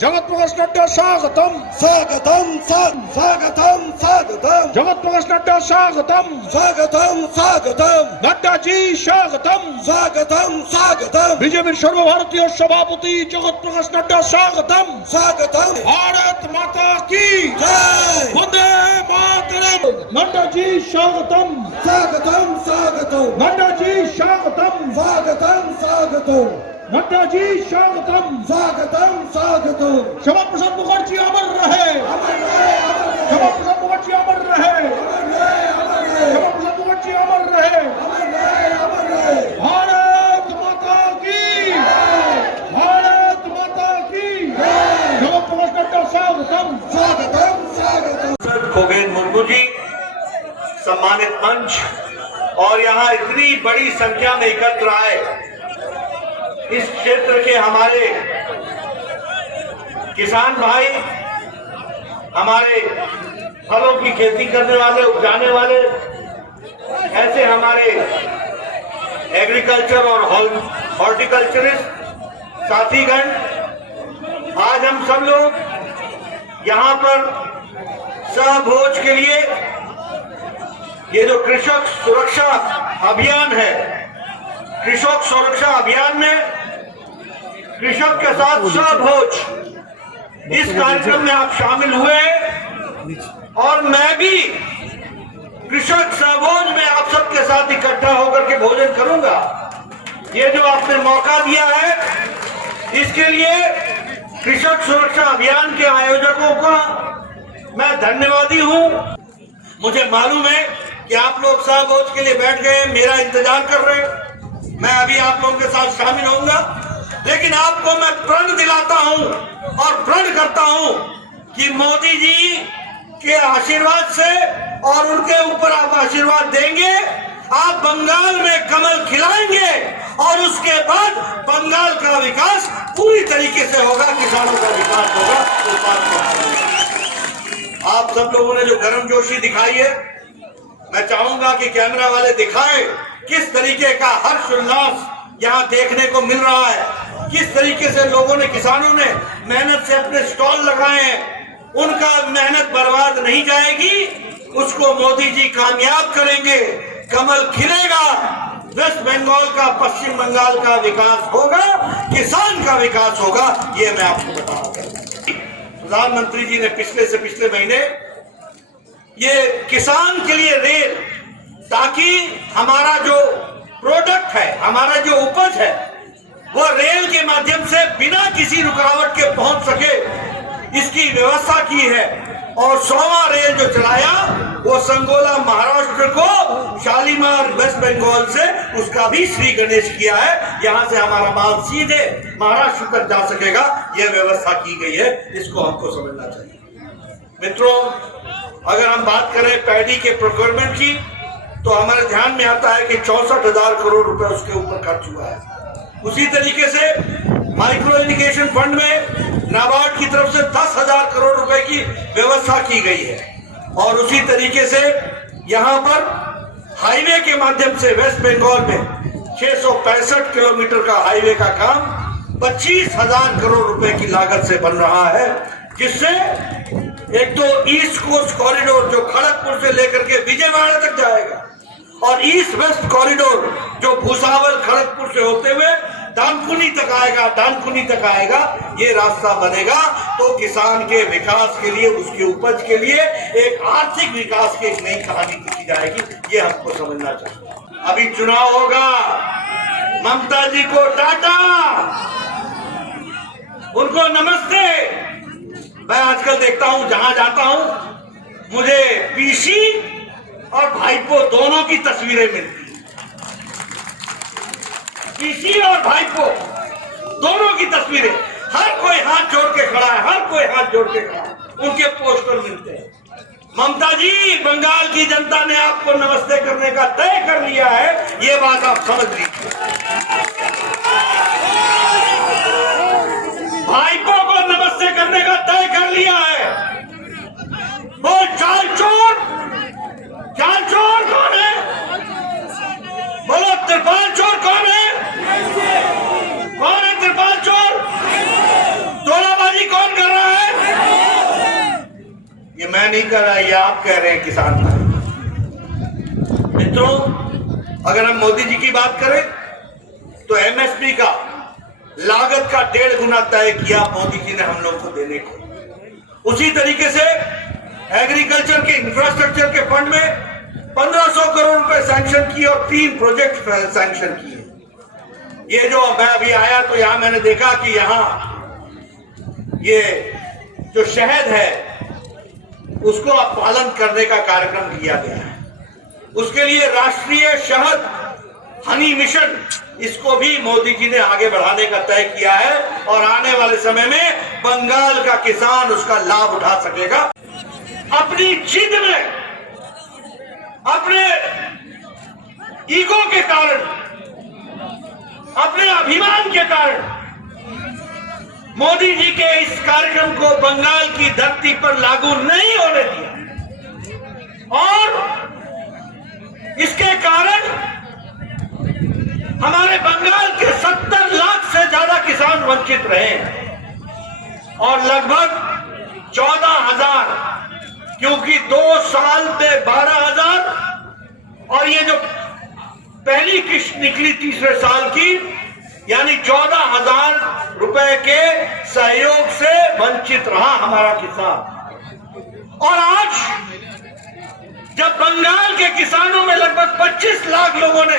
जगत प्रकाश नड्डा स्वागतम स्वागतम स्वागतम स्वागतम जगत प्रकाश नड्डा स्वागतम स्वागतम स्वागतम नड्डा जी स्वागतम स्वागतम स्वागतम बीजेपी सर्वभारतीय सभापति जगत प्रकाश नड्डा स्वागतम स्वागतम भारत माता की जय वंदे मातरम नड्डा जी स्वागतम स्वागतम स्वागतम नड्डा जी स्वागतम स्वागतम स्वागतम नड्डा जी स्वागतम स्वागतम स्वागतम श्यामा प्रसाद मुखर्जी अमर रहे श्यामा प्रसाद मुखर्जी अमर रहे श्यामा प्रसाद मुखर्जी अमर रहे भारत माता की जगत प्रकाश नड्डा स्वागतम स्वागतम स्वागतम खोगेन मुर्मू जी, सम्मानित मंच और यहाँ इतनी बड़ी संख्या में एकत्र आए इस क्षेत्र के हमारे किसान भाई, हमारे फलों की खेती करने वाले, उपजाने वाले, ऐसे हमारे एग्रीकल्चर और हॉर्टिकल्चरिस्ट साथीगण, आज हम सब लोग यहाँ पर सहभोज के लिए ये जो कृषक सुरक्षा अभियान है, कृषक सुरक्षा अभियान में कृषक के साथ सहभोज इस कार्यक्रम में आप शामिल हुए और मैं भी कृषक सहभोज में आप सबके साथ इकट्ठा होकर के भोजन करूंगा। ये जो आपने मौका दिया है इसके लिए कृषक सुरक्षा अभियान के आयोजकों का मैं धन्यवादी हूं। मुझे मालूम है कि आप लोग सहभोज के लिए बैठ गए, मेरा इंतजार कर रहे हैं। मैं अभी आप लोगों के साथ शामिल होऊंगा, लेकिन आपको मैं प्रण दिलाता हूं और प्रण करता हूं कि मोदी जी के आशीर्वाद से और उनके ऊपर आप आशीर्वाद देंगे, आप बंगाल में कमल खिलाएंगे और उसके बाद बंगाल का विकास पूरी तरीके से होगा, किसानों का विकास होगा। आप सब लोगों ने जो गर्मजोशी दिखाई है, मैं चाहूंगा कि कैमरा वाले दिखाएं किस तरीके का हर्ष उल्लास यहाँ देखने को मिल रहा है, किस तरीके से लोगों ने, किसानों ने मेहनत से अपने स्टॉल लगाए हैं। उनका मेहनत बर्बाद नहीं जाएगी, उसको मोदी जी कामयाब करेंगे, कमल खिलेगा, वेस्ट बंगाल का, पश्चिम बंगाल का विकास होगा, किसान का विकास होगा। ये मैं आपको बताऊंगा। प्रधानमंत्री जी ने पिछले महीने ये किसान के लिए रेल, ताकि हमारा जो प्रोडक्ट है, हमारा जो उपज है, वो रेल के माध्यम से बिना किसी रुकावट के पहुंच सके, इसकी व्यवस्था की है। और 100वां रेल जो चलाया वो संगोला महाराष्ट्र को शालीमार वेस्ट बंगाल से, उसका भी श्री गणेश किया है। यहाँ से हमारा माल सीधे महाराष्ट्र तक जा सकेगा, यह व्यवस्था की गई है। इसको हमको समझना चाहिए। मित्रों, अगर हम बात करें पैडी के प्रोक्योरमेंट की, तो हमारे ध्यान में आता है कि 64,000 करोड़ रुपए उसके ऊपर खर्च हुआ है। उसी तरीके से माइक्रो इरिगेशन फंड में नाबार्ड की तरफ से 10,000 करोड़ रुपए की व्यवस्था की गई है। और उसी तरीके से यहाँ पर हाईवे के माध्यम से वेस्ट बंगाल में 665 किलोमीटर का हाईवे का काम 25,000 करोड़ रुपए की लागत से बन रहा है, जिससे एक तो ईस्ट कोस्ट कॉरिडोर जो खड़गपुर से लेकर के विजयवाड़ा तक जाएगा, और ईस्ट वेस्ट कॉरिडोर जो भुसावल खड़गपुर से होते हुए डानकुनी तक आएगा, ये रास्ता बनेगा। तो किसान के विकास के लिए, उसके उपज के लिए एक आर्थिक विकास की एक नई कहानी लिखी जाएगी। ये हमको समझना चाहिए। अभी चुनाव होगा, ममता जी को टाटा, उनको नमस्ते। मैं आजकल देखता हूं, जहां जाता हूं, मुझे पीसी और भाईपो दोनों की तस्वीरें मिलती, पीसी और भाईपो दोनों की तस्वीरें। हर कोई हाथ जोड़ के खड़ा है, हर कोई हाथ जोड़ के खड़ा है, उनके पोस्टर मिलते हैं। ममता जी, बंगाल की जनता ने आपको नमस्ते करने का तय कर लिया है, ये बात आप समझ लीजिए। भाईपो को नमस्ते करने का तय कर लिया है। वो चाल चोर कौन है? बोलो, त्रिपाल चोर कौन है? कौन है त्रिपाल चोर? तोलाबाजी कौन नहीं कर रहा, ये आप कह रहे हैं किसान भाई। मित्रों, अगर हम मोदी जी की बात करें तो एमएसपी का लागत का 1.5 गुना तय किया मोदी जी ने हम लोग को देने को। उसी तरीके से एग्रीकल्चर के इंफ्रास्ट्रक्चर के फंड में 1500 करोड़ रुपए सैंक्शन किए और 3 प्रोजेक्ट सैंक्शन किए। ये जो मैं अभी आया तो यहां मैंने देखा कि यहां ये जो शहद है उसको अब पालन करने का कार्यक्रम किया गया है। उसके लिए राष्ट्रीय शहद हनी मिशन, इसको भी मोदी जी ने आगे बढ़ाने का तय किया है और आने वाले समय में बंगाल का किसान उसका लाभ उठा सकेगा। अपनी जिद में, अपने ईगो के कारण, अपने अभिमान के कारण मोदी जी के इस कार्यक्रम को बंगाल की धरती पर लागू नहीं होने दिया और इसके कारण हमारे बंगाल के 70 लाख से ज्यादा किसान वंचित रहे हैं और लगभग 14,000, क्योंकि 2 साल में 12,000 और ये जो पहली किश्त निकली तीसरे साल की, यानी 14,000 रुपए के सहयोग से वंचित रहा हमारा किसान। और आज जब बंगाल के किसानों में लगभग 25 लाख लोगों ने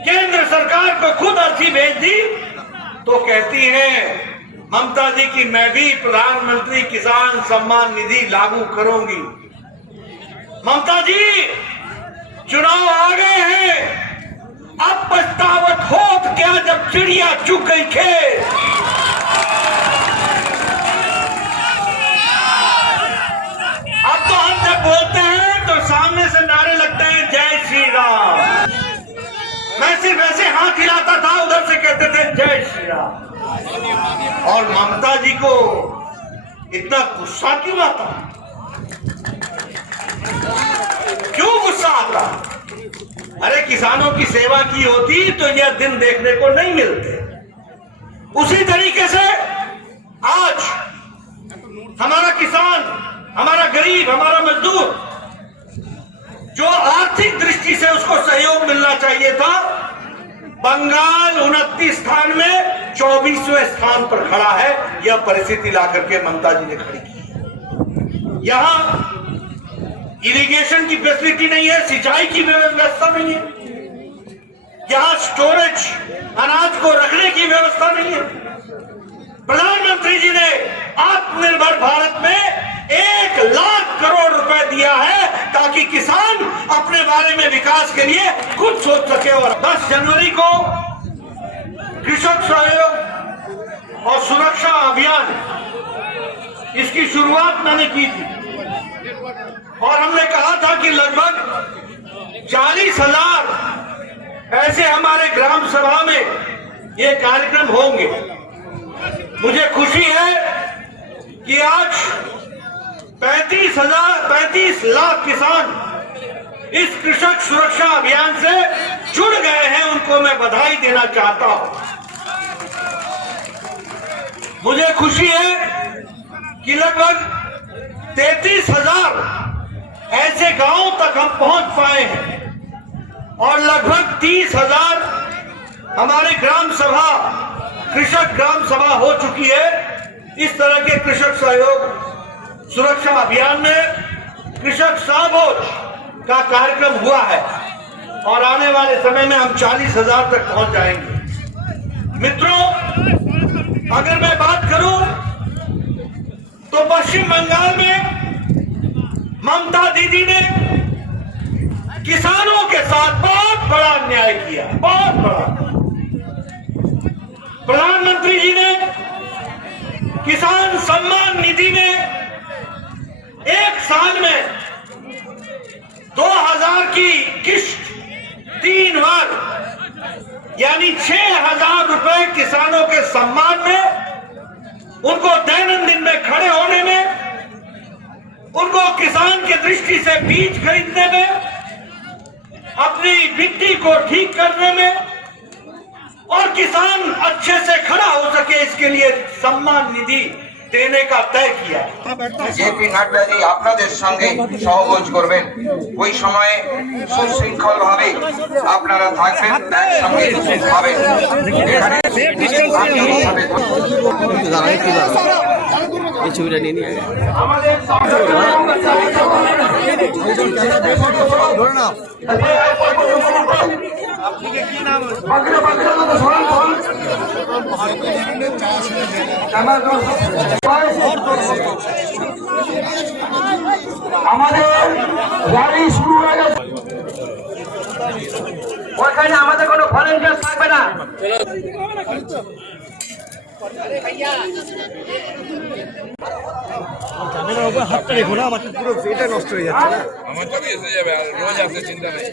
केंद्र सरकार को खुद अर्जी भेज दी तो कहती है ममता जी की मैं भी प्रधानमंत्री किसान सम्मान निधि लागू करूंगी। ममता जी, चुनाव आ गए हैं, अब पछतावत होत क्या जब चिड़िया चुग गई खेत। अब तो हम जब बोलते हैं तो सामने से नारे लगते हैं जय श्री राम। मैं सिर्फ ऐसे हाथ हिलाता था, उधर से कहते थे जय श्री राम। और ममता जी को इतना गुस्सा क्यों आता? क्यों गुस्सा आता? अरे किसानों की सेवा की होती तो यह दिन देखने को नहीं मिलते। उसी तरीके से आज हमारा किसान, हमारा गरीब, हमारा मजदूर जो आर्थिक दृष्टि से उसको सहयोग मिलना चाहिए था, बंगाल 29 स्थान में 24वें स्थान पर खड़ा है। यह परिस्थिति लाकर के ममता जी ने खड़ी की। यहां इरिगेशन की फैसिलिटी नहीं है, सिंचाई की व्यवस्था नहीं है, यहां स्टोरेज अनाज को रखने की व्यवस्था नहीं है। प्रधानमंत्री जी ने आत्मनिर्भर भारत में 1 लाख करोड़ रुपए दिया है ताकि किसान अपने बारे में विकास के लिए खुद सोच सके। और 10 जनवरी को कृषक सहयोग और सुरक्षा अभियान, इसकी शुरुआत मैंने की थी और हमने कहा था कि लगभग 40,000 ऐसे हमारे ग्राम सभा में ये कार्यक्रम होंगे। मुझे खुशी है कि आज 35 लाख किसान इस कृषक सुरक्षा अभियान से जुड़ गए हैं। उनको मैं बधाई देना चाहता हूं। मुझे खुशी है कि लगभग 33,000 ऐसे गांवों तक हम पहुंच पाए हैं और लगभग 30,000 हमारी ग्राम सभा, कृषक ग्राम सभा हो चुकी है। इस तरह के कृषक सहयोग सुरक्षा अभियान में कृषक साभोज का कार्यक्रम हुआ है और आने वाले समय में हम 40,000 तक पहुंच जाएंगे। मित्रों, अगर मैं बात करूं तो पश्चिम बंगाल में ममता दीदी ने किसानों के साथ बहुत बड़ा अन्याय किया, बहुत बड़ा। प्रधानमंत्री जी ने किसान सम्मान निधि में 1 साल में 2,000 की किश्त 3 बार, यानी 6,000 रुपए किसानों के सम्मान में, उनको दैनंदिन में खड़े होने में, उनको किसान की दृष्टि से बीज खरीदने में, अपनी मिट्टी को ठीक करने में और किसान अच्छे से खड़ा हो सके, इसके लिए सम्मान निधि देने का तय किया। জেপি নাড্ডাজি আপনাদের সঙ্গে সহযোগ করবেন, ওই সময়ে সুশৃঙ্খল ভাবে আপনারা থাকবেন, একসঙ্গে হবেন। এই ছবিটা নিয়ে নিয়ে আমাদের গাড়ি শুরু হয়ে গেছে, ওখানে আমাদের কোনো ভলেন্টিয়ার থাকবে না। ক্যামেরার উপর হাতটা রেখো না, আমার পুরো এটা নষ্ট হয়ে যাচ্ছে না। আমার তো এসে যাবে, আর রোজ আসে, চিন্তা নেই।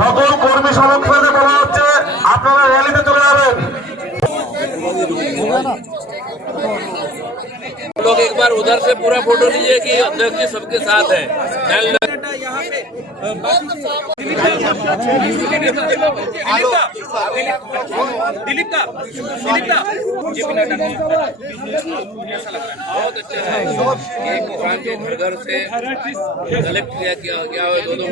সকল কর্মী সমর্থকদের বলা হচ্ছে আপনারা র্যালিতে চলে যাবেন। लोग एक बार उधर से पूरा फोटो लीजिए कि अध्यक्ष जी सबके साथ है। बहुत अच्छा है कि किसान के घर घर से कलेक्ट किया गया है 2-2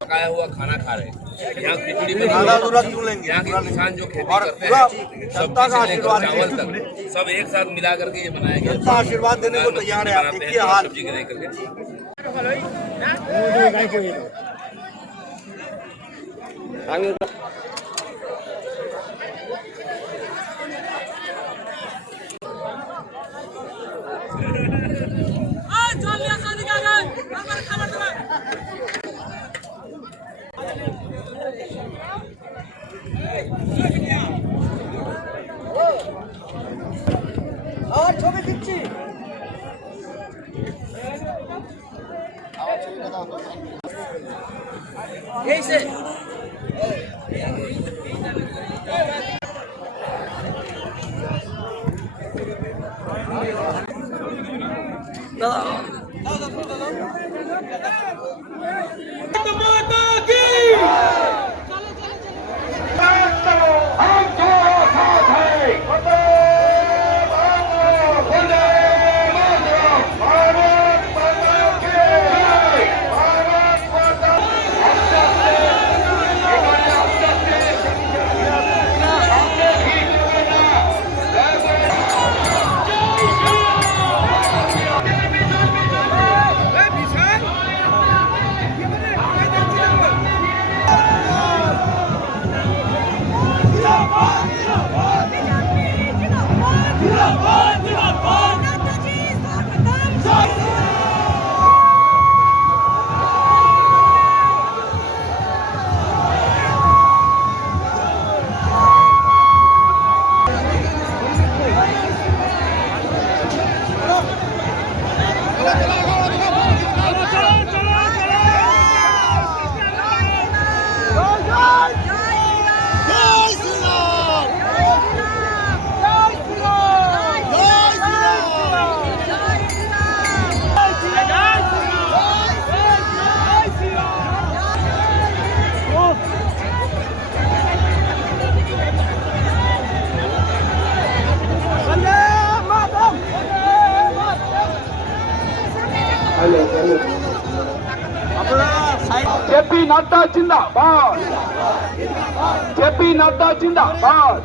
पकाया हुआ खाना खा रहे हैं। यहाँ खिचड़ी में यहाँ के किसान जो खेती करते हैं, सब्जी से लेकर चावल तक सब एक साथ मिला करके ये बनाया गया। आशीर्वाद देने को तैयार है, आप देखिए हाल। सब्जी के लेकर के ছবি দিচ্ছি। জেপি নাড্ডা জিন্দাবাদ, জেপি নাড্ডা জিন্দাবাদ।